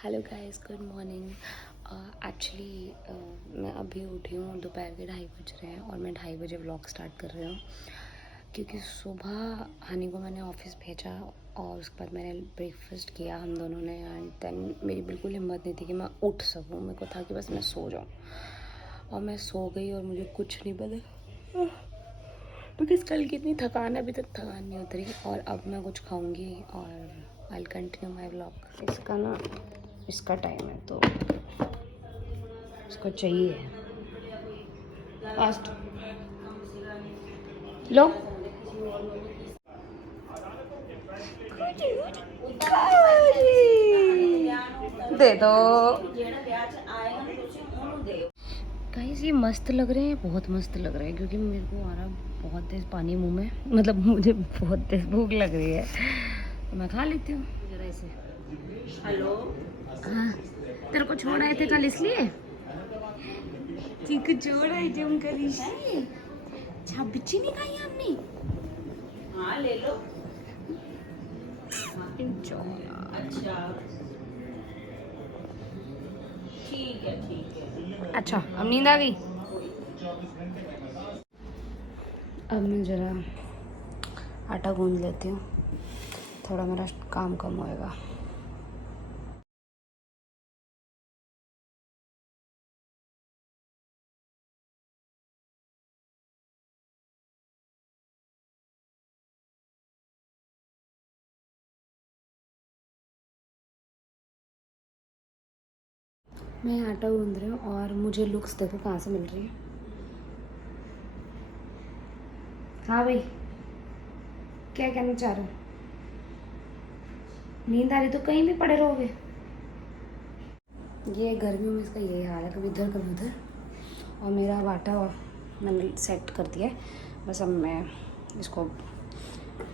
Hello guys, good morning. Actually मैं अभी उठी हूँ, दोपहर के 2:30 बज रहे हैं और मैं 2:30 बजे व्लॉग स्टार्ट कर रही हूँ क्योंकि सुबह हनी को मैंने ऑफिस भेजा और उसके बाद मैंने ब्रेकफास्ट किया हम दोनों ने। एंड देन मेरी बिल्कुल हिम्मत नहीं थी कि मैं उठ सकूँ, मेरे को था कि बस मैं सो जाऊँ। और मैं सो गई और मुझे कुछ नहीं पता बिकॉज कल की इतनी थकान है, अभी तक थकान नहीं उतरी। और अब मैं कुछ खाऊंगी और आई कंटिन्यू माई व्लॉग। इसका टाइम है तो इसको चाहिए फास्ट लो। दे दो गाइस, ये मस्त लग रहे हैं, बहुत मस्त लग रहे हैं क्योंकि मेरे को आ रहा बहुत तेज पानी मुंह में, मतलब मुझे बहुत तेज भूख लग रही है तो मैं खा लेती हूँ जरा इसे। हेलो। हाँ, तेरे को छोड़ आए थे कल इसलिए ठीक छोड़ आए थे उनका इसलिए। अच्छा, बिच्ची नहीं खाई आपने? हाँ ले लो। अच्छा ठीक है। अच्छा, अब नींद आ गई। अब मैं ज़रा आटा गूंद लेती हूँ, थोड़ा मेरा काम कम होएगा। मैं आटा गूंद रही हूँ और मुझे लुक्स देखो कहाँ से मिल रही है। हाँ भाई, क्या कहना चाह रहे हो? नींद आ रही तो कहीं भी पड़े रहोगे। ये गर्मियों में इसका यही हाल है, कभी इधर कभी उधर। और मेरा आटा मैंने सेट कर दिया है, बस अब मैं इसको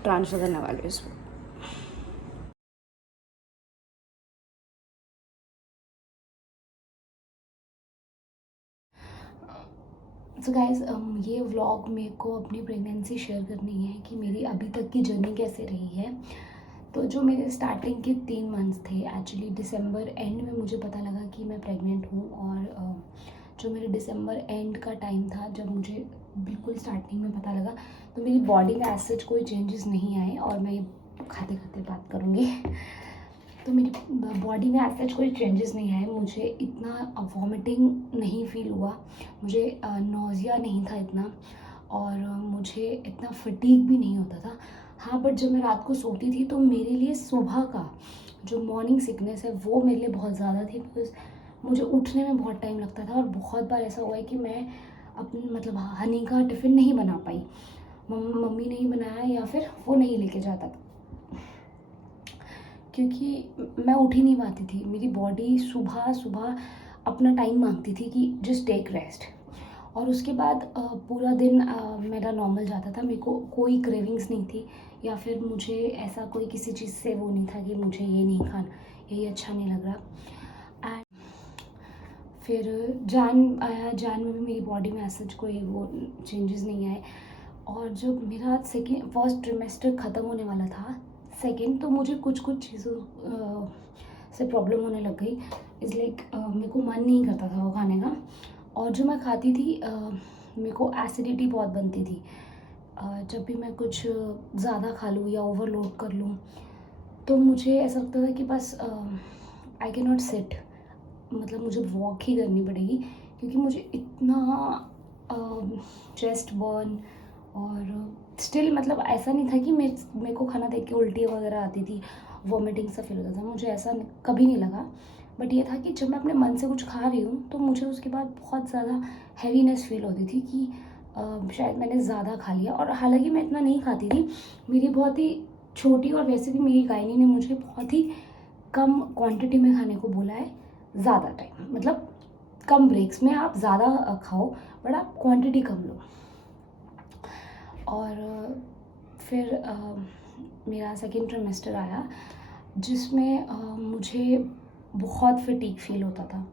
ट्रांसफ़र करने वाली हूँ इसको। सो गाइस, ये व्लॉग मेरे को अपनी प्रेगनेंसी शेयर करनी है कि मेरी अभी तक की जर्नी कैसे रही है। तो जो मेरे स्टार्टिंग के 3 मंथ्स थे, एक्चुअली दिसंबर एंड में मुझे पता लगा कि मैं प्रेग्नेंट हूँ। और जो मेरे दिसंबर एंड का टाइम था जब मुझे बिल्कुल स्टार्टिंग में पता लगा, तो मेरी बॉडी में एज सच कोई चेंजेस नहीं आए। और मैं खाते खाते बात करूँगी तो मेरी बॉडी में ऐसा कोई चेंजेस नहीं आए। मुझे इतना वॉमिटिंग नहीं फील हुआ, मुझे नोज़िया नहीं था इतना, और मुझे इतना फटीग भी नहीं होता था। हाँ, बट जब मैं रात को सोती थी तो मेरे लिए सुबह का जो मॉर्निंग सिकनेस है वो मेरे लिए बहुत ज़्यादा थी, बिकॉज मुझे उठने में बहुत टाइम लगता था। और बहुत बार ऐसा हुआ है कि मैं अपनी मतलब हनी का टिफ़िन नहीं बना पाई, मम्मी नहीं बनाया या फिर वो नहीं लेके जाता क्योंकि मैं उठ ही नहीं पाती थी। मेरी बॉडी सुबह सुबह अपना टाइम मांगती थी कि जस्ट टेक रेस्ट। और उसके बाद पूरा दिन मेरा नॉर्मल जाता था, मेरे को कोई क्रेविंग्स नहीं थी या फिर मुझे ऐसा कोई किसी चीज़ से वो नहीं था कि मुझे ये नहीं खाना, ये अच्छा नहीं लग रहा। एंड फिर जान आया, जान में भी मेरी बॉडी में ऐसा कोई वो चेंजेस नहीं आए। और जब मेरा फर्स्ट ट्रिमेस्टर ख़त्म होने वाला था, सेकेंड, तो मुझे कुछ कुछ चीज़ों से प्रॉब्लम होने लग गई। इज़ लाइक मेरे को मन नहीं करता था वो खाने का। और जो मैं खाती थी मेरे को एसिडिटी बहुत बनती थी। जब भी मैं कुछ ज़्यादा खा लूँ या ओवरलोड कर लूँ तो मुझे ऐसा लगता था कि बस आई कैन नॉट सिट, मतलब मुझे वॉक ही करनी पड़ेगी क्योंकि मुझे इतना चेस्ट बर्न। और स्टिल मतलब ऐसा नहीं था कि मेरे को खाना देख के उल्टी वगैरह आती थी, वॉमिटिंग सा फील होता था, मुझे ऐसा कभी नहीं लगा। बट ये था कि जब मैं अपने मन से कुछ खा रही हूँ तो मुझे उसके बाद बहुत ज़्यादा हैवीनेस फील होती थी कि शायद मैंने ज़्यादा खा लिया। और हालांकि मैं इतना नहीं खाती थी, मेरी बहुत ही छोटी, और वैसे भी मेरी गायनी ने मुझे बहुत ही कम क्वांटिटी में खाने को बोला है। ज़्यादा टाइम मतलब कम ब्रेक्स में आप ज़्यादा खाओ, बट आप क्वांटिटी कम लो। और फिर मेरा सेकेंड ट्रिमेस्टर आया जिसमें मुझे बहुत फटीग फील होता था।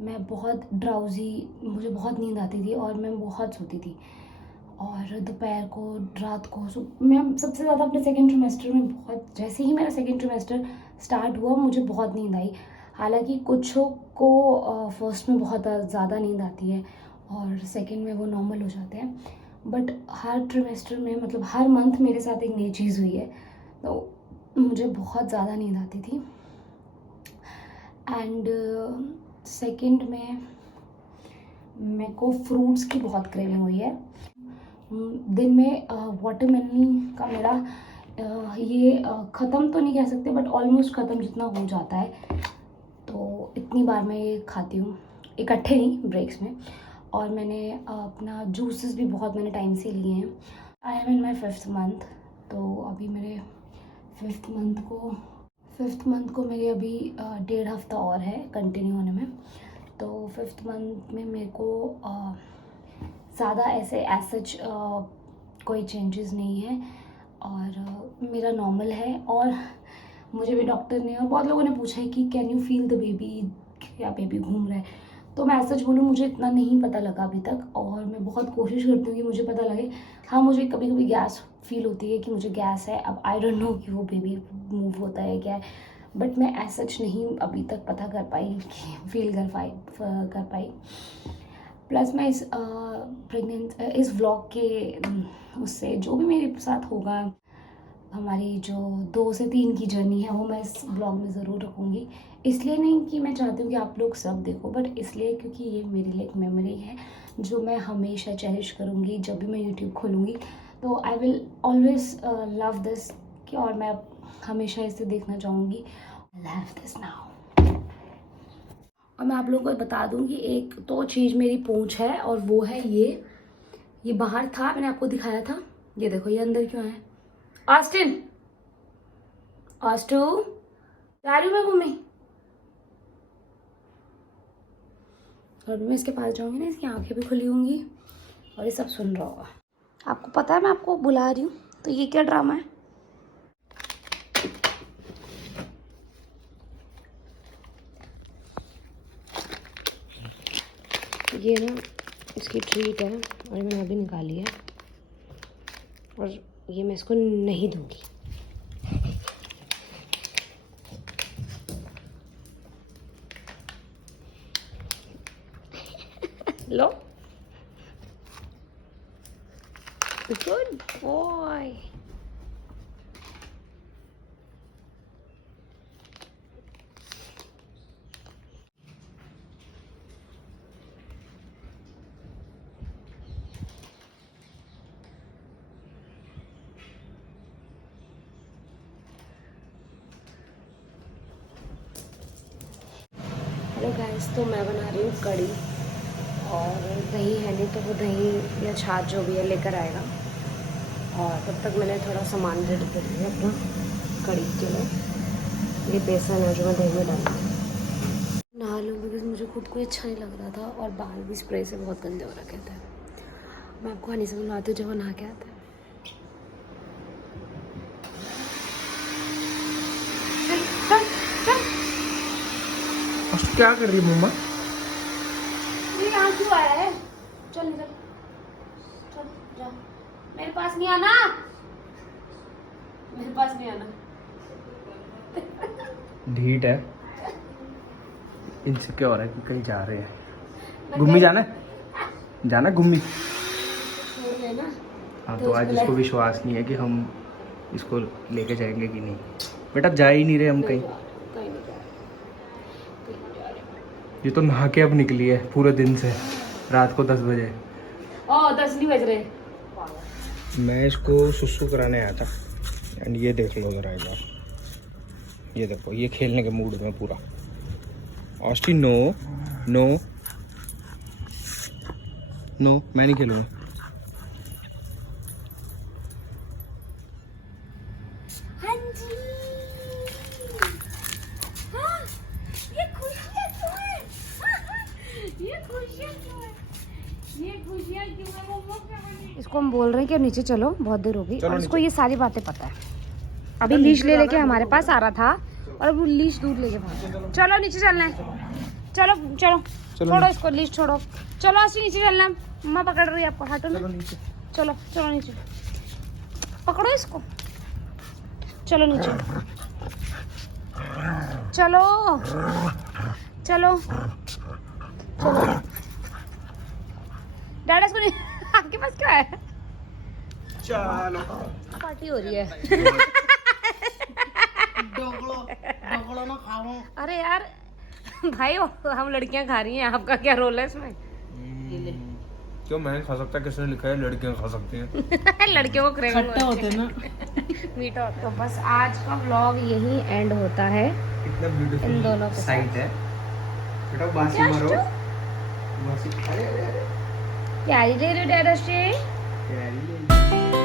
मैं बहुत ड्राउजी, मुझे बहुत नींद आती थी और मैं बहुत सोती थी। और दोपहर को, रात को, मैं सबसे ज़्यादा अपने सेकेंड ट्रिमेस्टर में बहुत, जैसे ही मेरा सेकेंड ट्रिमेस्टर स्टार्ट हुआ मुझे बहुत नींद आई। हालांकि कुछों को फर्स्ट में बहुत ज़्यादा नींद आती है और सेकंड में वो नॉर्मल हो जाते हैं, बट हर ट्रिमेस्टर में मतलब हर मंथ मेरे साथ एक नई चीज़ हुई है, तो मुझे बहुत ज़्यादा नींद आती थी। एंड सेकंड में मेरे को फ्रूट्स की बहुत क्रेविंग हुई है। दिन में वाटरमेलन का मेरा ये ख़त्म तो नहीं कह सकते बट ऑलमोस्ट ख़त्म जितना हो जाता है, तो इतनी बार मैं ये खाती हूँ, इकट्ठे नहीं, ब्रेक्स में। और मैंने अपना जूसेस भी बहुत मैंने टाइम से लिए हैं। I am in my 5th month, तो अभी मेरे 5th मंथ को मेरे अभी 1.5 हफ्ता और है कंटिन्यू होने में। तो 5th मंथ में मेरे को ज़्यादा ऐसे सच कोई चेंजेस नहीं है और मेरा नॉर्मल है। और मुझे भी डॉक्टर ने और बहुत लोगों ने पूछा है कि can you feel the baby, क्या बेबी घूम रहा है, तो मैं सच बोलूँ मुझे इतना नहीं पता लगा अभी तक, और मैं बहुत कोशिश करती हूँ कि मुझे पता लगे। हाँ, मुझे कभी कभी गैस फील होती है कि मुझे गैस है, अब आई डोंट नो कि वो बेबी मूव होता है क्या है, बट मैं सच नहीं अभी तक पता कर पाई कि फील कर पाई। प्लस मैं इस व्लॉग के उससे जो भी मेरे साथ होगा, हमारी जो 2 से 3 की जर्नी है वो मैं इस ब्लॉग में ज़रूर रखूँगी। इसलिए नहीं कि मैं चाहती हूँ कि आप लोग सब देखो, बट इसलिए क्योंकि ये मेरे लिए एक मेमोरी है जो मैं हमेशा चेरिश करूँगी। जब भी मैं यूट्यूब खोलूँगी तो I will always love this, और मैं हमेशा इसे देखना चाहूँगी। Love this now. और मैं आप लोगों को बता दूँ कि एक तो चीज़ मेरी पूंछ है, और वो है ये बाहर था, मैंने आपको दिखाया था, ये देखो ये अंदर क्यों है। ऑस्टिन जा रही हूँ मैं घूमने, और मैं इसके पास जाऊंगी ना, इसकी आंखें भी खुली होंगी और ये सब सुन रहा होगा। आपको पता है मैं आपको बुला रही हूँ, तो ये क्या ड्रामा है। ये ना इसकी ट्रीट है और मैंने अभी निकाली है, और ये मैं इसको नहीं दूंगी। लो, गुड बॉय। हेलो गाइस, तो मैं बना रही हूँ कढ़ी, और दही है नहीं तो वो दही या छाछ जो भी है लेकर आएगा, और तब तक मैंने थोड़ा सामान रेडी कर लिया अपना कढ़ी के लिए। ये बेसन है जो मैं दही में डालूँ। नहा लूँ बिकॉज मुझे खुद को अच्छा नहीं लग रहा था, और बाल भी स्प्रे से बहुत गंदे हो रखे थे। मैं आपको हनी से मिलवाती हूँ जब वो नहा के आता है। क्या कर रही है मम्मा? ये यहाँ क्यों आया है? चल निकल, चल जा, मेरे पास नहीं आना, मेरे पास नहीं आना। ढीठ है, इनसे क्या हो रहा है कि कहीं जा रहे हैं, घूमी जाना है, जाना घूमी। हाँ, तो आज इसको विश्वास नहीं है कि हम इसको लेके जाएंगे कि नहीं। बेटा जा ही नहीं रहे हम कहीं। ये तो नहा के अब निकली है पूरे दिन से, रात को 10 बजे। 10 नहीं बज रहे। मैं इसको सुसु कराने आया था, एंड ये देख लो जरा एक बार, ये देखो ये खेलने के मूड में पूरा। ऑस्टिन नो नो नो, मैं नहीं खेलूँगा। हाँ जी, हाँ, ये खुशियाँ क्यों है? ये खुशियाँ क्यों है? ये खुशियाँ क्यों है? इसको हम बोल रहे हैं कि नीचे चलो, बहुत देर हो गई, और इसको ये सारी बातें पता है। अभी लीश ले लेके हमारे पास आ रहा था, और अब वो लीश दूर लेके भाग। चलो नीचे चलना है, चलो चलो छोड़ो इसको, लीश छोड़ो, चलो आशी नीचे चलना है। मम्मा पकड़ रही है आपको, हटो ना, चलो चलो नीचे पकड़ो इसको, चलो नीचे चलो। चलो चलो डैडा इसको नहीं आपके पास क्या है? चलो पार्टी हो रही है। ढोकलो ना खाओ। अरे यार भाई हम लड़कियां खा रही हैं, आपका क्या रोल है इसमें? क्यों मैं नहीं खा सकता? किसने लिखा है लड़कियां खा सकती हैं? लड़कियों को क्रेविंग खट्टा होता है ना। मीठा होता है। तो बस आज का व्लॉग यही एंड होता है कितना इन ब्यूटीफुल दोनों के साइट है। बेटा बासी क्या मारो। अष्टू? बासी अरे अरे अरे प्यारी दे रहे हो डैडा से। प्यारी है।